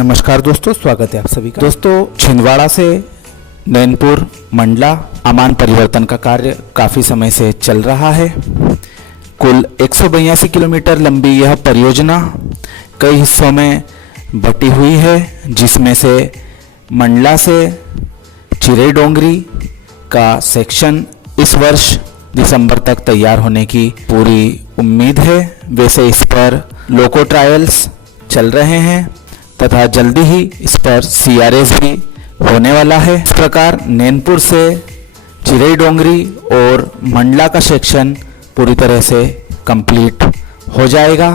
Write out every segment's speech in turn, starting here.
नमस्कार दोस्तों, स्वागत है आप सभी का। दोस्तों, छिंदवाड़ा से नैनपुर मंडला आमान परिवर्तन का कार्य काफ़ी समय से चल रहा है। कुल 182 किलोमीटर लंबी यह परियोजना कई हिस्सों में बटी हुई है, जिसमें से मंडला से चिरई डोंगरी का सेक्शन इस वर्ष दिसंबर तक तैयार होने की पूरी उम्मीद है। वैसे इस पर लोको ट्रायल्स चल रहे हैं तथा जल्दी ही इस पर CRS भी होने वाला है। इस प्रकार नैनपुर से चिरई डोंगरी और मंडला का सेक्शन पूरी तरह से कंप्लीट हो जाएगा।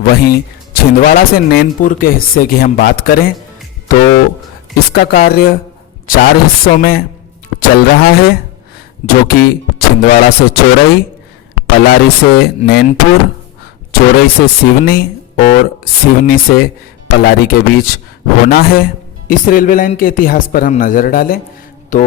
वहीं छिंदवाड़ा से नैनपुर के हिस्से की हम बात करें तो इसका कार्य 4 हिस्सों में चल रहा है, जो कि छिंदवाड़ा से चोरई, पलारी से नैनपुर, चोरई से सिवनी और सिवनी से पलारी के बीच होना है। इस रेलवे लाइन के इतिहास पर हम नज़र डालें तो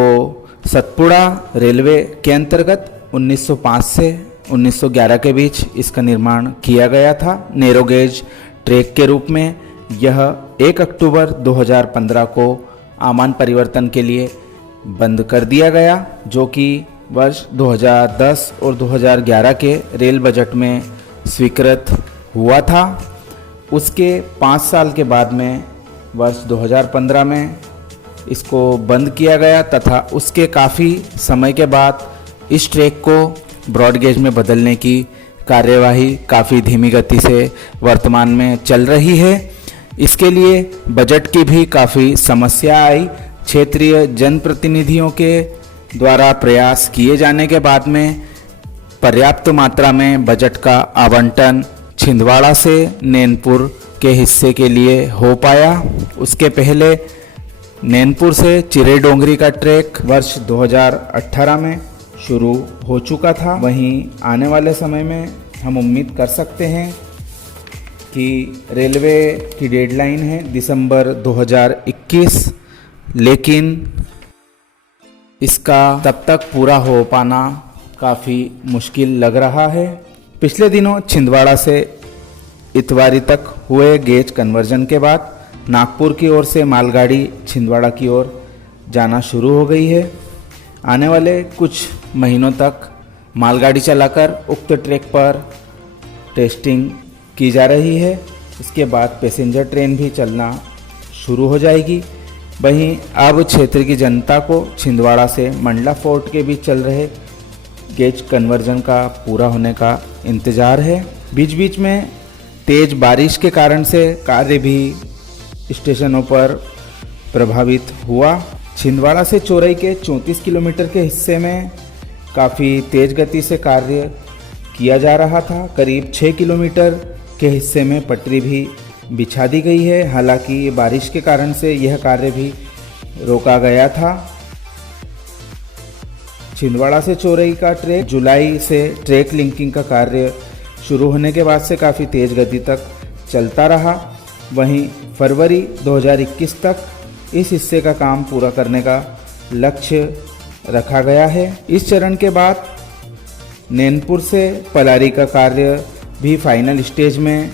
सतपुड़ा रेलवे के अंतर्गत 1905 से 1911 के बीच इसका निर्माण किया गया था। नैरो गेज ट्रैक के रूप में यह 1 अक्टूबर 2015 को आमान परिवर्तन के लिए बंद कर दिया गया, जो कि वर्ष 2010 और 2011 के रेल बजट में स्वीकृत हुआ था। उसके 5 साल के बाद में वर्ष 2015 में इसको बंद किया गया तथा उसके काफ़ी समय के बाद इस ट्रैक को ब्रॉड गेज में बदलने की कार्यवाही काफ़ी धीमी गति से वर्तमान में चल रही है। इसके लिए बजट की भी काफ़ी समस्या आई। क्षेत्रीय जनप्रतिनिधियों के द्वारा प्रयास किए जाने के बाद में पर्याप्त मात्रा में बजट का आवंटन छिंदवाड़ा से नैनपुर के हिस्से के लिए हो पाया। उसके पहले नैनपुर से चिरई डोंगरी का ट्रैक वर्ष 2018 में शुरू हो चुका था। वहीं आने वाले समय में हम उम्मीद कर सकते हैं कि रेलवे की डेडलाइन है दिसंबर 2021, लेकिन इसका तब तक पूरा हो पाना काफ़ी मुश्किल लग रहा है। पिछले दिनों छिंदवाड़ा से इतवारी तक हुए गेज कन्वर्जन के बाद नागपुर की ओर से मालगाड़ी छिंदवाड़ा की ओर जाना शुरू हो गई है। आने वाले कुछ महीनों तक मालगाड़ी चलाकर उक्त ट्रैक पर टेस्टिंग की जा रही है। इसके बाद पैसेंजर ट्रेन भी चलना शुरू हो जाएगी। वहीं अब क्षेत्र की जनता को छिंदवाड़ा से मंडला फोर्ट के बीच चल रहे गेज कन्वर्जन का पूरा होने का इंतज़ार है। बीच बीच में तेज बारिश के कारण से कार्य भी स्टेशनों पर प्रभावित हुआ। छिंदवाड़ा से चोरई के 34 किलोमीटर के हिस्से में काफ़ी तेज गति से कार्य किया जा रहा था। करीब 6 किलोमीटर के हिस्से में पटरी भी बिछा दी गई है। हालांकि बारिश के कारण से यह कार्य भी रोका गया था। छिंदवाड़ा से चोरई का ट्रैक जुलाई से ट्रैक लिंकिंग का कार्य शुरू होने के बाद से काफ़ी तेज़ गति तक चलता रहा। वहीं फरवरी 2021 तक इस हिस्से का काम पूरा करने का लक्ष्य रखा गया है। इस चरण के बाद नैनपुर से पलारी का कार्य भी फाइनल स्टेज में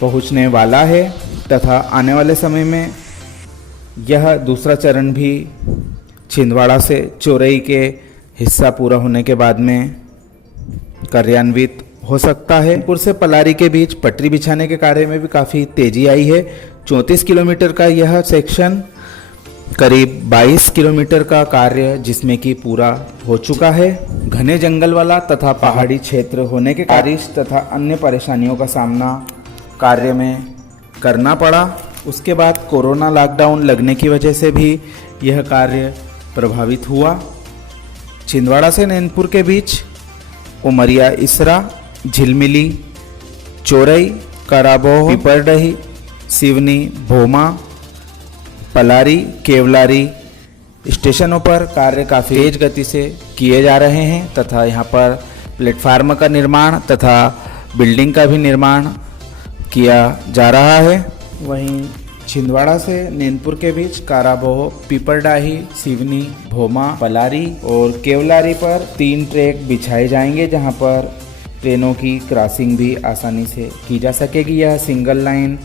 पहुंचने वाला है तथा आने वाले समय में यह दूसरा चरण भी छिंदवाड़ा से चोरई के हिस्सा पूरा होने के बाद में कार्यान्वित हो सकता है। नैनपुर से पलारी के बीच पटरी बिछाने के कार्य में भी काफ़ी तेजी आई है। 34 किलोमीटर का यह सेक्शन करीब 22 किलोमीटर का कार्य जिसमें कि पूरा हो चुका है। घने जंगल वाला तथा पहाड़ी क्षेत्र होने के बारिश तथा अन्य परेशानियों का सामना कार्य में करना पड़ा। उसके बाद कोरोना लॉकडाउन लगने की वजह से भी यह कार्य प्रभावित हुआ। छिंदवाड़ा से नैनपुर के बीच उमरिया इसरा, झिलमिली, चोरई, कराबोह, पिपरडही, सिवनी, भोमा, पलारी, केवलारी स्टेशनों पर कार्य काफ़ी तेज गति से किए जा रहे हैं तथा यहाँ पर प्लेटफार्म का निर्माण तथा बिल्डिंग का भी निर्माण किया जा रहा है। वहीं छिंदवाड़ा से नैनपुर के बीच काराबोह, पिपरडाही, सिवनी, भोमा, पलारी और केवलारी पर 3 ट्रैक बिछाए जाएंगे, जहां पर ट्रेनों की क्रॉसिंग भी आसानी से की जा सकेगी। यह सिंगल लाइन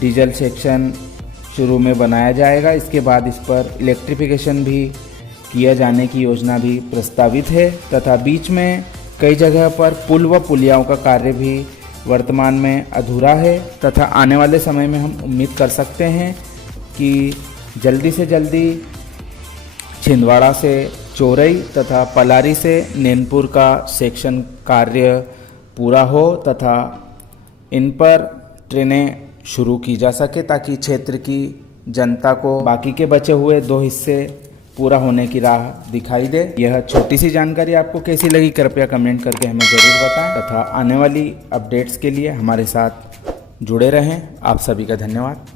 डीजल सेक्शन शुरू में बनाया जाएगा। इसके बाद इस पर इलेक्ट्रिफिकेशन भी किया जाने की योजना भी प्रस्तावित है तथा बीच में कई जगह पर पुल व पुलियाओं का कार्य भी वर्तमान में अधूरा है तथा आने वाले समय में हम उम्मीद कर सकते हैं कि जल्दी से जल्दी छिंदवाड़ा से चोरई तथा पलारी से नैनपुर का सेक्शन कार्य पूरा हो तथा इन पर ट्रेनें शुरू की जा सके ताकि क्षेत्र की जनता को बाकी के बचे हुए 2 हिस्से पूरा होने की राह दिखाई दे। यह छोटी सी जानकारी आपको कैसी लगी कृपया कमेंट करके हमें ज़रूर बताएं तथा आने वाली अपडेट्स के लिए हमारे साथ जुड़े रहें। आप सभी का धन्यवाद।